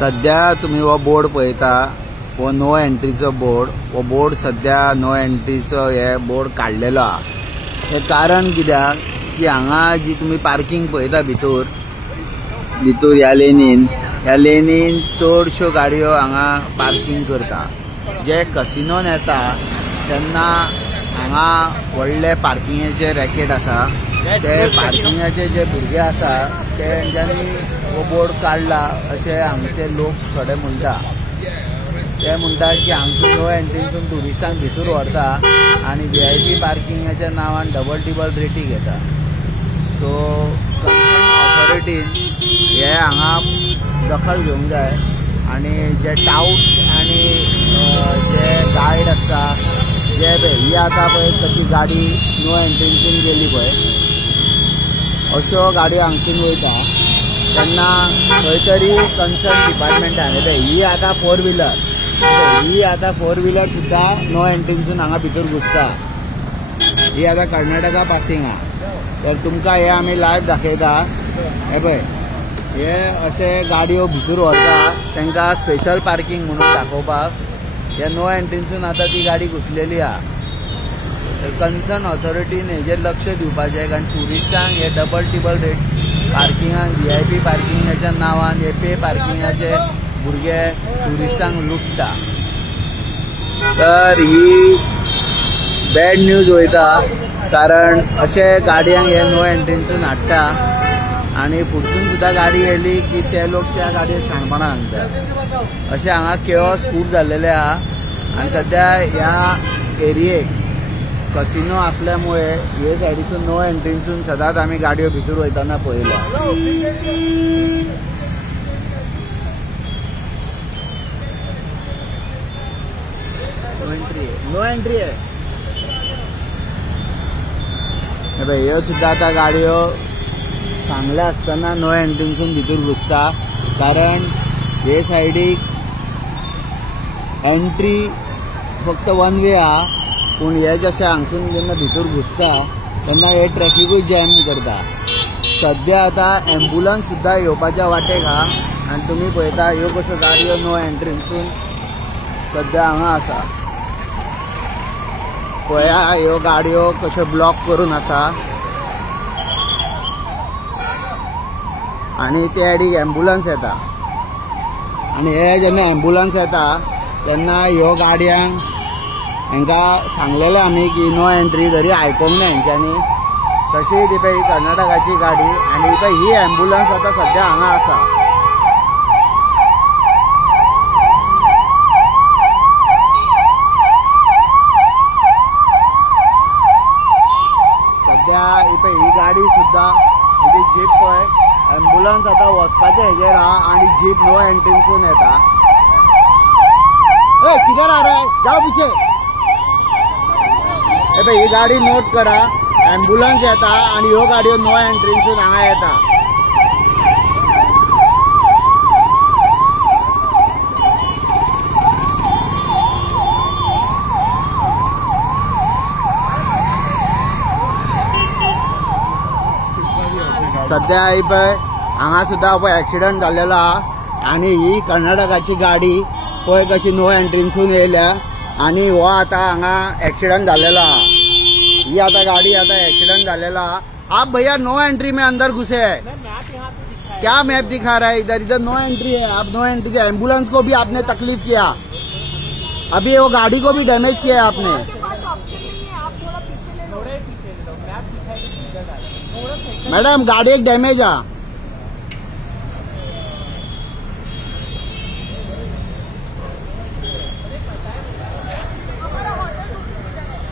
सध्या तुम्ही वो बोर्ड पळयता वो नो एंट्रीचो बोर्ड. वो बोर्ड सध्या नो एंट्रीचो हे बोर्ड काडलेलो आहा. हे कारण कित्याक की हांगा जी तुम्ही पार्किंग पळयता भितर ह्या लेनीन चडश्यो गाडयो हांगा पार्किंग करता. जे कसिनोन येता तेन्ना हांगा व्हडले पार्किंगेचे रॅकेट आसा. ते पार्किंगाचे जे भुरगे आसा तेंच्यांनी हो बोर्ड काडला अशें हांगचे लोक थोडे म्हणटा. ते म्हणटा की हांगसून नो एंट्रीसून ट्युरिस्टांक भितर व्हरता आनी VIP पार्किंगाच्या नांवान डबल टिबल रेटी घेता. सो ऑथॉरिटीन हे हांगा दखल घेवंक जाय आनी जे टाउट्स आनी जे गायड आसता जे ही आतां पळय तशी गाडी नो एंट्रीसून गेली पळय अश्यो गाडयो हांगसून वयता तेन्ना खंय तरी कन्सर्न डिपार्टमेंटान ही आतां फोर व्हिलर सुद्धा नो एंट्रीसून हांगा भितर घुसता. ही आतां कर्नाटका पासिंग आहा. तर तुमकां हे आमी लायव्ह दाखयता. हे पळय हे अशे गाडयो भितर व्हरता तांकां स्पेशल पार्किंग म्हणून दाखोवपाक हे नो एंट्रीसून आतां ती गाडी घुसलेली आहा. तर कन्सर्न ऑथॉरिटीन हेजेर लक्ष दिवपाचें कारण ट्युरिस्टांक हे डबल टिबल रेट पार्किंगाक VIP पार्किंगाच्या नांवान हे पे पार्किंगाचे भुरगे ट्युरिस्टांक लुटता. तर ही बॅड न्यूज वयता कारण अशे गाडयांक हे नो एंट्रीसून हाडटा आनी फुडसून सुद्धा गाडी येयली की ते लोक त्या गाडयेक शाणपणां सांगता. अशें हांगा केओस खूब जाल्लेले आहा आनी सध्या ह्या एरियेक कसिनो असल्यामुळे हे सायडीसून नो एंट्रीसून सदांच आमी गाडयो भितर वयताना पळयला. नो एंट्री आहे. ह्यो सुद्धा आता गाडयो चांगल्या असताना नो एंट्रीसून भितर घुसता कारण हे सायडीक एंट्री फक्त वन वे आहा पूण हे जशें हांगसून जेन्ना भितर घुसता तेन्ना हे ट्रॅफिकूय जॅम करता. सध्या आतां एम्बुलन्स सुद्धा येवपाच्या वाटेक आहा आनी तुमी पळयता ह्यो कश्यो गाडयो नो एंट्रीसून सध्या हांगा आसा. पळया ह्यो गाडयो कश्यो ब्लॉक करून आसा आनी ते आडीक एम्बुलन्स येता आनी हे जेन्ना एम्बुलन्स येता तेन्ना ह्यो गाडयांक हांकां सांगलेलें आमी की नो एंट्री तरी आयकोंक ना हेंच्यांनी. तशी ती पळय ही कर्नाटकाची गाडी आनी पळय ही एम्बुलन्स आतां सध्या हांगा आसा. सध्या ही पळय ही गाडी सुद्धा ही जीप पळय एम्बुलन्स आतां वचपाचे हेजेर आहा आनी जीप नो एंट्रीसून येता. ए किधर आ रहा है जाओ पीछे. हे पळय ही गाडी नोट करा एम्बुलन्स येता आनी ह्यो गाडयो नो एंट्रीसून हांगा येता. सध्या ही पळय हांगा सुद्धा पळय एक्सिडंट जाल्लेलो आहा आनी ही कर्नाटकाची गाडी पळय कशी नो एंट्रीसून येयल्या आनी हो आतां हांगा एक्सिडंट जाल्लेलो आहा. ही आतां गाडी आतां एक्सिडंट जाल्लेलो आहा. आप भैया नो एंट्री में अंदर घुसे है. क्या मैप दिखा रहा है इधर इधर नो एंट्री है. आप नो एंट्री से एम्बुलेंस को भी आपने तकलीफ किया. अभी वो गाड़ी को भी डैमेज किया है आपने. मैडम गाड़ी एक डैमेज आ.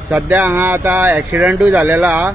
सध्या हांगा आतां एक्सिडंटूय जाल्लेलो आहा